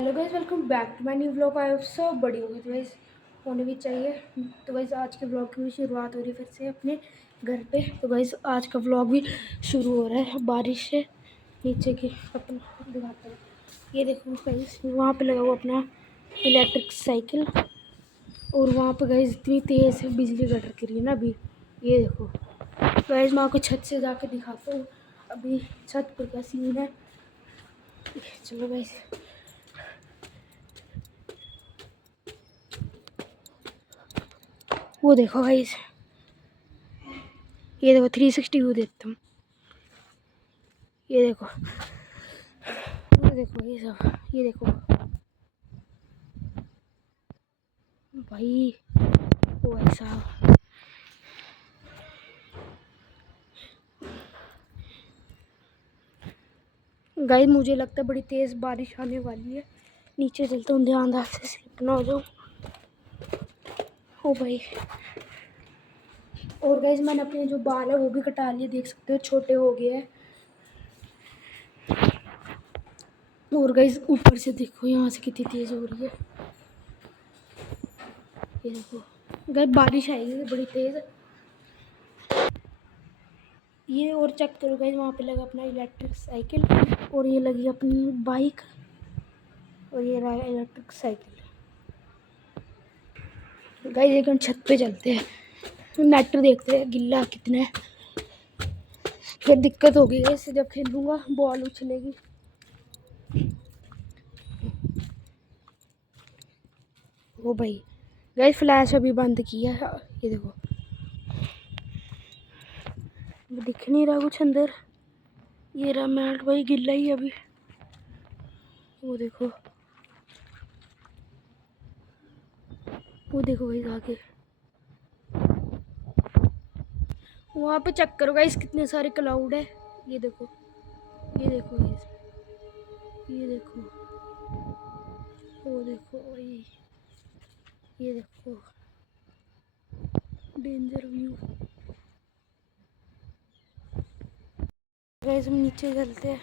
Hello guys, welcome back to my new vlog. आई सब बड़ी होगी तो गाइस होने भी चाहिए। तो गाइस आज के व्लॉग की भी शुरुआत हो रही है फिर से अपने घर पे। तो गाइस आज का व्लॉग भी शुरू हो रहा है बारिश से। नीचे की अपना दिखाता हूँ, ये देखो गाइस वहाँ पे लगा हुआ अपना इलेक्ट्रिक साइकिल। और वहाँ पे गाइस इतनी तेज़ बिजली कड़क रही है ना अभी, ये देखो। गाइस मैं आपको छत से जाके दिखाता हूँ अभी छत पर क्या सीन है। चलो गाइस, वो देखो गाइस, ये देखो 360 व्यू देता हूँ। ये देखो, ये देखो, ये सब ये देखो भाई, ओ ऐसा। गाइस मुझे लगता है बड़ी तेज़ बारिश आने वाली है। नीचे चलता हूँ, ध्यान से स्लिप ना हो जाऊँ। ओ भाई, और गाइस मैंने अपने जो बाल है वो भी कटा लिए, देख सकते हो छोटे हो गए हैं। और गाइस ऊपर से देखो यहाँ से कितनी तेज़ हो रही है, ये देखो। गाइस बारिश आएगी बड़ी तेज़। ये और चेक करो गाइस, वहाँ पे लगा अपना इलेक्ट्रिक साइकिल और ये लगी अपनी बाइक और ये रहा इलेक्ट्रिक साइकिल। गाइस एक छत पे चलते हैं, नेट देखते हैं गिल्ला कितना है। फिर दिक्कत होगी इससे, जब खेलूंगा बॉल उछलेगी। ओ भाई गाइस फ्लैश अभी बंद किया है, ये देखो दिख नहीं रहा कुछ अंदर। ये रहा मैट भाई, गिल्ला ही अभी। वो देखो, वो देखो भाई आगे वहाँ पे चेक करो गाइस कितने सारे क्लाउड है। ये देखो, ये देखो गाइस, ये देखो, वो देखो भाई, ये देखो डेंजर व्यू। गाइस हम नीचे चलते हैं,